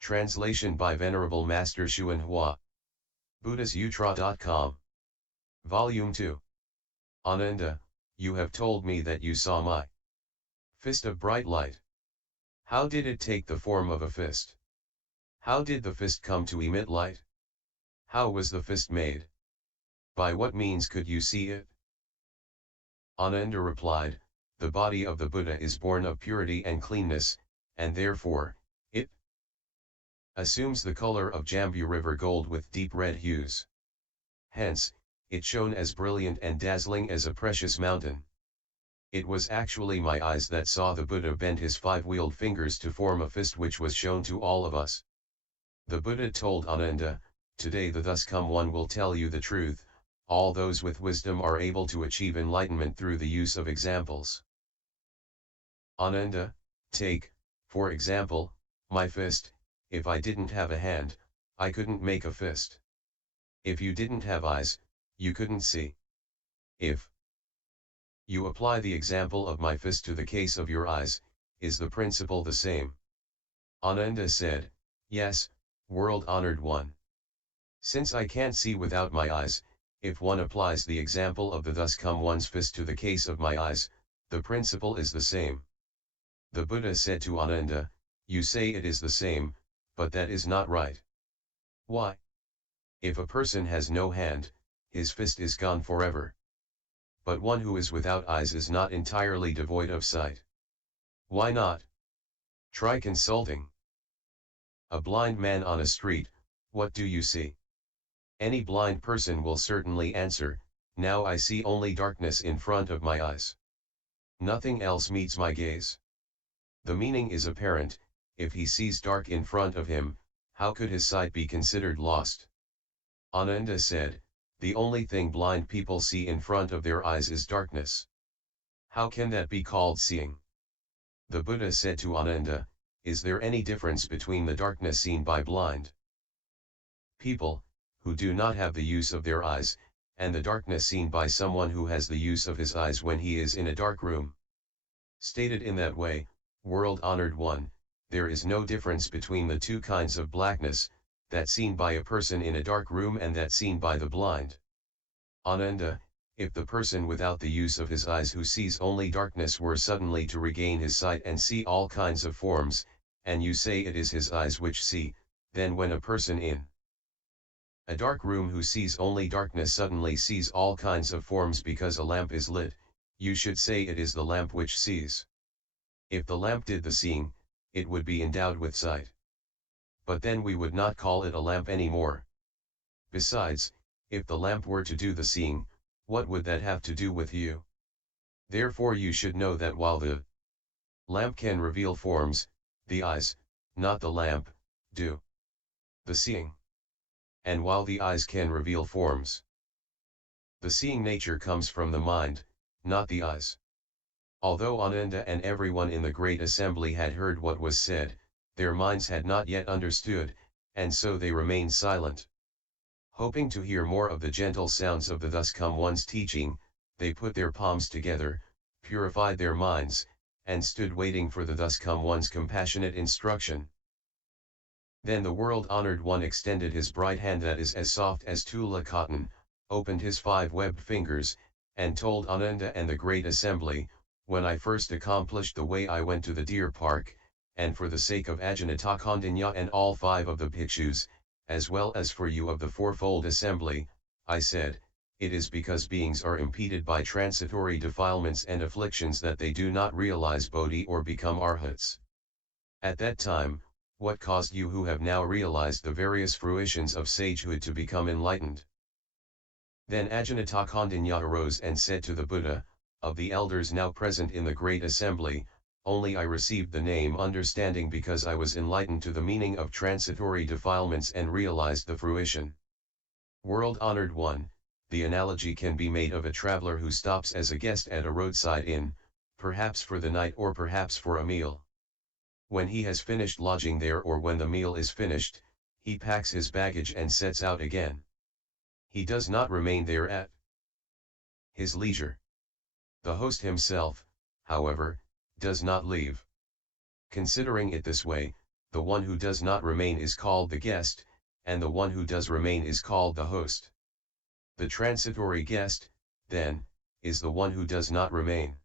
Translation by Venerable Master Hsuan Hua. BuddhistSutra.com. Volume 2. Ananda, you have told me that you saw my fist of bright light. How did it take the form of a fist? How did the fist come to emit light? How was the fist made? By what means could you see it? Ananda replied, the body of the Buddha is born of purity and cleanness, and therefore, it assumes the color of Jambu river gold with deep red hues. Hence, it shone as brilliant and dazzling as a precious mountain. It was actually my eyes that saw the Buddha bend his five-wheeled fingers to form a fist which was shown to all of us. The Buddha told Ananda, today the thus come one will tell you the truth, all those with wisdom are able to achieve enlightenment through the use of examples. Ananda, take, for example, my fist. If I didn't have a hand, I couldn't make a fist. If you didn't have eyes, you couldn't see. If you apply the example of my fist to the case of your eyes, is the principle the same? Ananda said, yes, world-honored one. Since I can't see without my eyes, if one applies the example of the thus come one's fist to the case of my eyes, the principle is the same. The Buddha said to Ananda, you say it is the same, but that is not right. Why? If a person has no hand, his fist is gone forever. But one who is without eyes is not entirely devoid of sight. Why not? Try consulting. A blind man on a street, what do you see? Any blind person will certainly answer, now I see only darkness in front of my eyes. Nothing else meets my gaze. The meaning is apparent, if he sees dark in front of him, how could his sight be considered lost? Ananda said, the only thing blind people see in front of their eyes is darkness. How can that be called seeing? The Buddha said to Ananda, is there any difference between the darkness seen by blind people, who do not have the use of their eyes, and the darkness seen by someone who has the use of his eyes when he is in a dark room? Stated in that way, world-honored one, there is no difference between the two kinds of blackness, that seen by a person in a dark room and that seen by the blind. Ananda, if the person without the use of his eyes who sees only darkness were suddenly to regain his sight and see all kinds of forms, and you say it is his eyes which see, then when a person in a dark room who sees only darkness suddenly sees all kinds of forms because a lamp is lit, you should say it is the lamp which sees. If the lamp did the seeing, it would be endowed with sight. But then we would not call it a lamp anymore. Besides, if the lamp were to do the seeing, what would that have to do with you? Therefore you should know that while the lamp can reveal forms, the eyes, not the lamp, do the seeing. And while the eyes can reveal forms, the seeing nature comes from the mind, not the eyes. Although Ananda and everyone in the great assembly had heard what was said, their minds had not yet understood, and so they remained silent. Hoping to hear more of the gentle sounds of the thus come one's teaching, they put their palms together, purified their minds, and stood waiting for the thus come one's compassionate instruction. Then the world-honored one extended his bright hand that is as soft as tula cotton, opened his five-webbed fingers, and told Ananda and the great assembly, when I first accomplished the way I went to the deer park, and for the sake of Ajahn Kondanya and all five of the bhikshus, as well as for you of the fourfold assembly, I said, it is because beings are impeded by transitory defilements and afflictions that they do not realize Bodhi or become arhats. At that time, what caused you who have now realized the various fruitions of sagehood to become enlightened? Then Ajahn Kondanya arose and said to the Buddha, of the elders now present in the great assembly, only I received the name understanding because I was enlightened to the meaning of transitory defilements and realized the fruition. World-honored one, the analogy can be made of a traveler who stops as a guest at a roadside inn, perhaps for the night or perhaps for a meal. When he has finished lodging there or when the meal is finished, he packs his baggage and sets out again. He does not remain there at his leisure. The host himself, however, does not leave. Considering it this way, the one who does not remain is called the guest, and the one who does remain is called the host. The transitory guest, then, is the one who does not remain.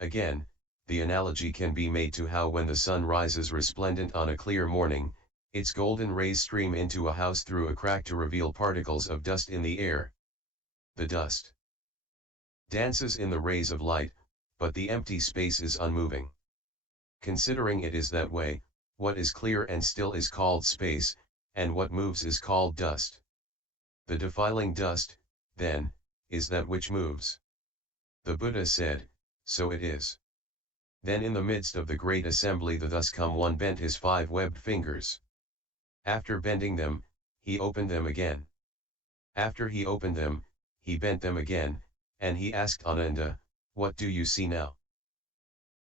Again, the analogy can be made to how when the sun rises resplendent on a clear morning, its golden rays stream into a house through a crack to reveal particles of dust in the air. The dust dances in the rays of light, but the empty space is unmoving. Considering it is that way, what is clear and still is called space, and what moves is called dust. The defiling dust, then, is that which moves. The Buddha said, "So it is." Then in the midst of the great assembly the thus come one bent his 5 webbed fingers. After bending them, he opened them again. After he opened them, he bent them again, and he asked Ananda, "What do you see now?"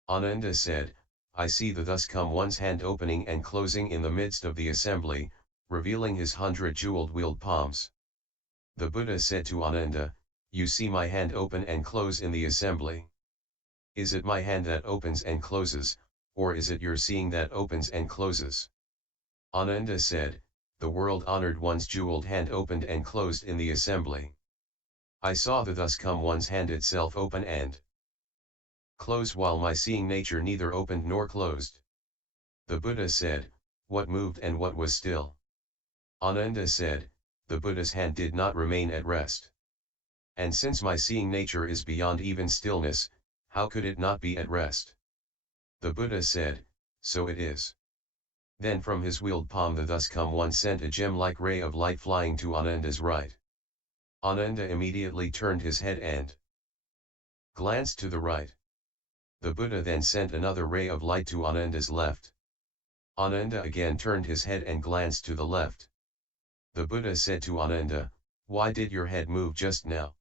Ananda said, "I see the thus come one's hand opening and closing in the midst of the assembly, revealing his 100 jeweled wheeled palms." The Buddha said to Ananda, "You see my hand open and close in the assembly. Is it my hand that opens and closes, or is it your seeing that opens and closes?" Ananda said, "The world-honored one's jeweled hand opened and closed in the assembly. I saw the thus come one's hand itself open and close while my seeing nature neither opened nor closed." The Buddha said, "What moved and what was still?" Ananda said, "The Buddha's hand did not remain at rest. And since my seeing nature is beyond even stillness, how could it not be at rest?" The Buddha said, "So it is." Then from his wheeled palm the thus come one sent a gem-like ray of light flying to Ananda's right. Ananda immediately turned his head and glanced to the right. The Buddha then sent another ray of light to Ananda's left. Ananda again turned his head and glanced to the left. The Buddha said to Ananda, "Why did your head move just now?"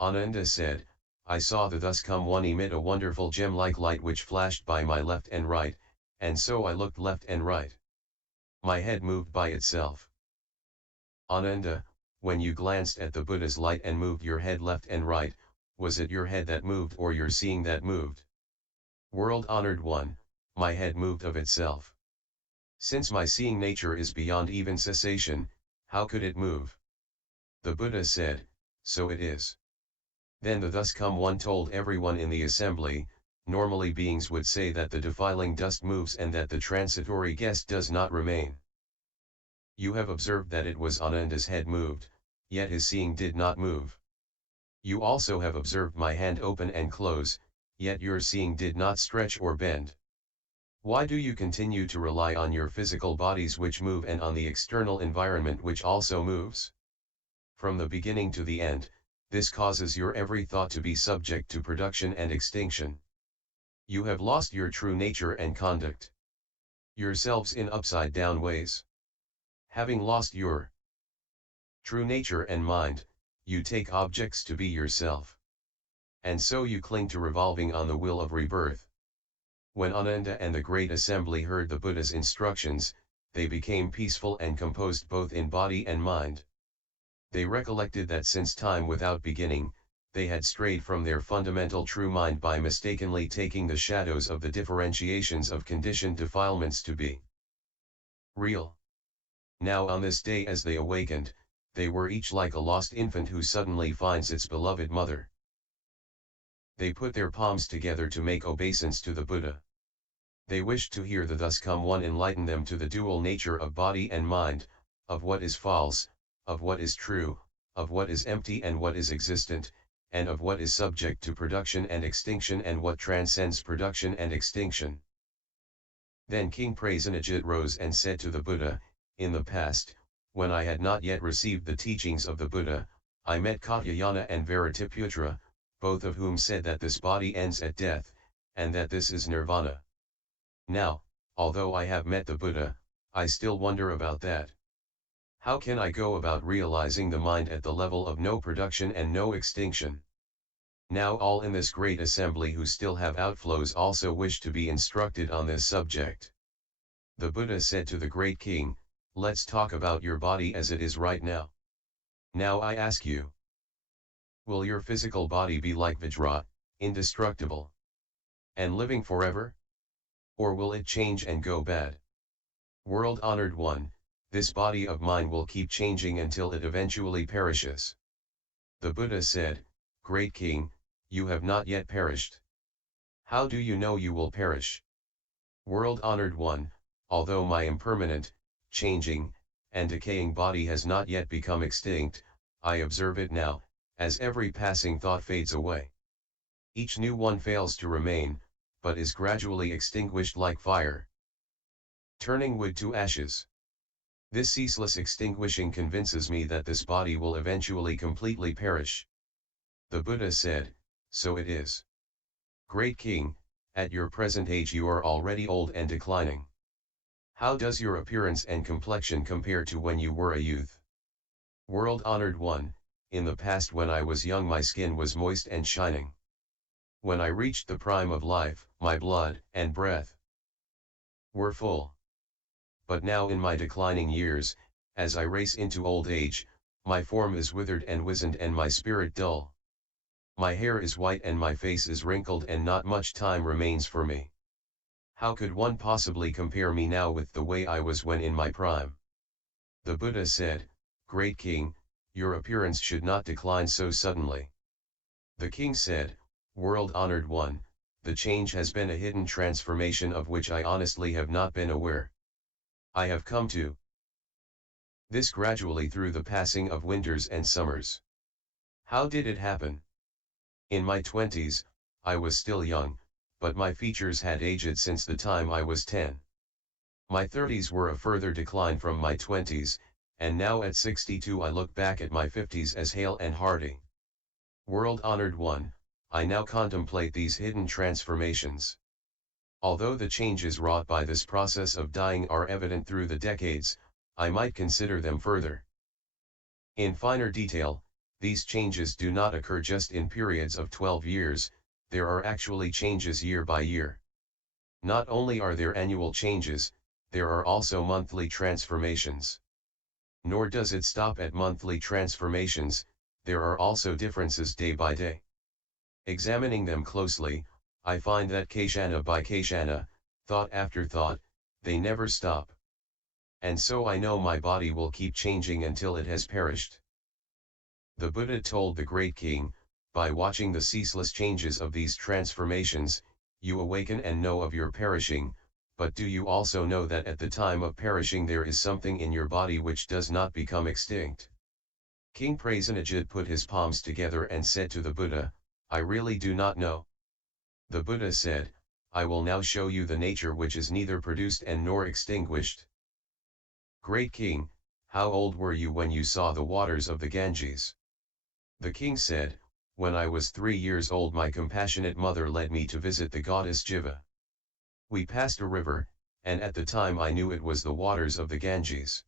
Ananda said, "I saw the thus come one emit a wonderful gem-like light which flashed by my left and right, and so I looked left and right. My head moved by itself." Ananda, when you glanced at the Buddha's light and moved your head left and right, was it your head that moved or your seeing that moved? World-honored one, my head moved of itself. Since my seeing nature is beyond even cessation, how could it move? The Buddha said, "So it is." Then the thus come one told everyone in the assembly, normally beings would say that the defiling dust moves and that the transitory guest does not remain. You have observed that it was Ananda's head moved, yet his seeing did not move. You also have observed my hand open and close, yet your seeing did not stretch or bend. Why do you continue to rely on your physical bodies which move and on the external environment which also moves? From the beginning to the end, this causes your every thought to be subject to production and extinction. You have lost your true nature and conduct yourselves in upside-down ways. Having lost your true nature and mind, you take objects to be yourself. And so you cling to revolving on the wheel of rebirth. When Ananda and the great assembly heard the Buddha's instructions, they became peaceful and composed both in body and mind. They recollected that since time without beginning, they had strayed from their fundamental true mind by mistakenly taking the shadows of the differentiations of conditioned defilements to be real. Now on this day as they awakened, they were each like a lost infant who suddenly finds its beloved mother. They put their palms together to make obeisance to the Buddha. They wished to hear the thus come one enlighten them to the dual nature of body and mind, of what is false, of what is true, of what is empty and what is existent, and of what is subject to production and extinction and what transcends production and extinction. Then King Prasenajit rose and said to the Buddha, "In the past, when I had not yet received the teachings of the Buddha, I met Katyayana and Varatiputra, both of whom said that this body ends at death, and that this is nirvana. Now, although I have met the Buddha, I still wonder about that. How can I go about realizing the mind at the level of no production and no extinction?" Now all in this great assembly who still have outflows also wish to be instructed on this subject. The Buddha said to the great king, "Let's talk about your body as it is right now. Now I ask you, will your physical body be like Vajra, indestructible and living forever? Or will it change and go bad? World-honored one, this body of mine will keep changing until it eventually perishes. The Buddha said, Great King, you have not yet perished. How do you know you will perish? World-honored one, although my impermanent, changing, and decaying body has not yet become extinct, I observe it now, as every passing thought fades away. Each new one fails to remain, but is gradually extinguished like fire, turning wood to ashes. This ceaseless extinguishing convinces me that this body will eventually completely perish. The Buddha said, so it is. Great King, at your present age you are already old and declining. How does your appearance and complexion compare to when you were a youth? World-honored one, in the past when I was young my skin was moist and shining. When I reached the prime of life, my blood and breath were full. But now in my declining years, as I race into old age, my form is withered and wizened and my spirit dull. My hair is white and my face is wrinkled and not much time remains for me. How could one possibly compare me now with the way I was when in my prime? The Buddha said, Great King, your appearance should not decline so suddenly. The king said, World-honored one, the change has been a hidden transformation of which I honestly have not been aware. I have come to this gradually through the passing of winters and summers. How did it happen? In my 20s, I was still young, but my features had aged since the time I was 10. My 30s were a further decline from my 20s, and now at 62 I look back at my 50s as hale and hearty. World-honored one, I now contemplate these hidden transformations. Although the changes wrought by this process of dying are evident through the decades, I might consider them further. In finer detail, these changes do not occur just in periods of 12 years, there are actually changes year by year. Not only are there annual changes, there are also monthly transformations. Nor does it stop at monthly transformations, there are also differences day by day. Examining them closely, I find that kshana by kshana, thought after thought, they never stop. And so I know my body will keep changing until it has perished. The Buddha told the great king, by watching the ceaseless changes of these transformations, you awaken and know of your perishing, but do you also know that at the time of perishing there is something in your body which does not become extinct? King Prasenajit put his palms together and said to the Buddha, I really do not know. The Buddha said, I will now show you the nature which is neither produced and nor extinguished. Great King, how old were you when you saw the waters of the Ganges? The king said, when I was 3 years old my compassionate mother led me to visit the goddess Jiva. We passed a river, and at the time I knew it was the waters of the Ganges.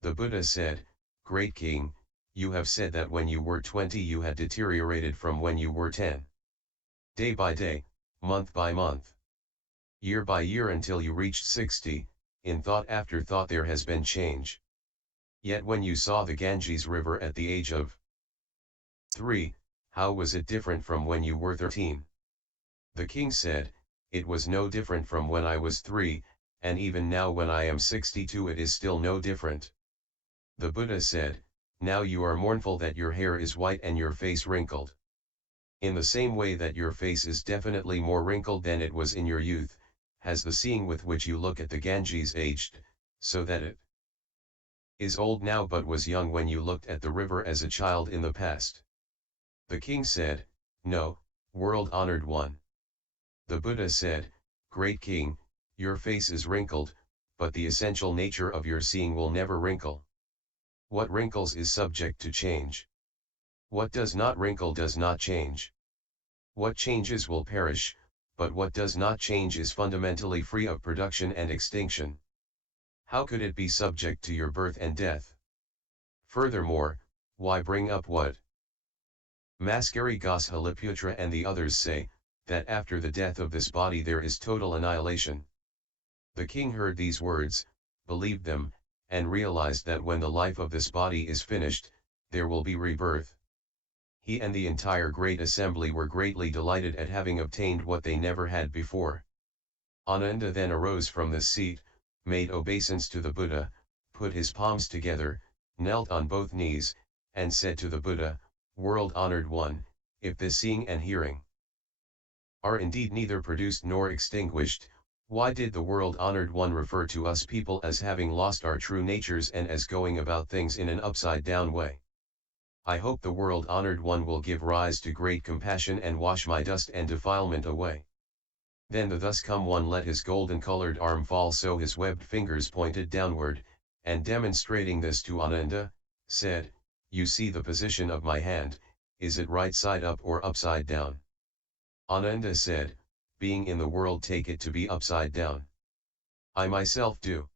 The Buddha said, Great King, you have said that when you were 20 you had deteriorated from when you were 10. Day by day, month by month, year by year until you reached 60, in thought after thought there has been change. Yet when you saw the Ganges river at the age of 3, how was it different from when you were 13? The king said, it was no different from when I was 3, and even now when I am 62 it is still no different. The Buddha said, now you are mournful that your hair is white and your face wrinkled. In the same way that your face is definitely more wrinkled than it was in your youth, has the seeing with which you look at the Ganges aged, so that it is old now but was young when you looked at the river as a child in the past. The king said, no, world-honored one. The Buddha said, Great King, your face is wrinkled, but the essential nature of your seeing will never wrinkle. What wrinkles is subject to change. What does not wrinkle does not change. What changes will perish, but what does not change is fundamentally free of production and extinction. How could it be subject to your birth and death? Furthermore, why bring up what Maskari Goswamiputra and the others say, that after the death of this body there is total annihilation? The king heard these words, believed them, and realized that when the life of this body is finished, there will be rebirth. He and the entire great assembly were greatly delighted at having obtained what they never had before. Ananda then arose from this seat, made obeisance to the Buddha, put his palms together, knelt on both knees, and said to the Buddha, "World-honored one, if this seeing and hearing are indeed neither produced nor extinguished, why did the world-honored one refer to us people as having lost our true natures and as going about things in an upside-down way? I hope the world-honored one will give rise to great compassion and wash my dust and defilement away." Then the thus come one let his golden-colored arm fall so his webbed fingers pointed downward, and demonstrating this to Ananda, said, "You see the position of my hand, is it right side up or upside down?" Ananda said, "Being in the world take it to be upside down. I myself do."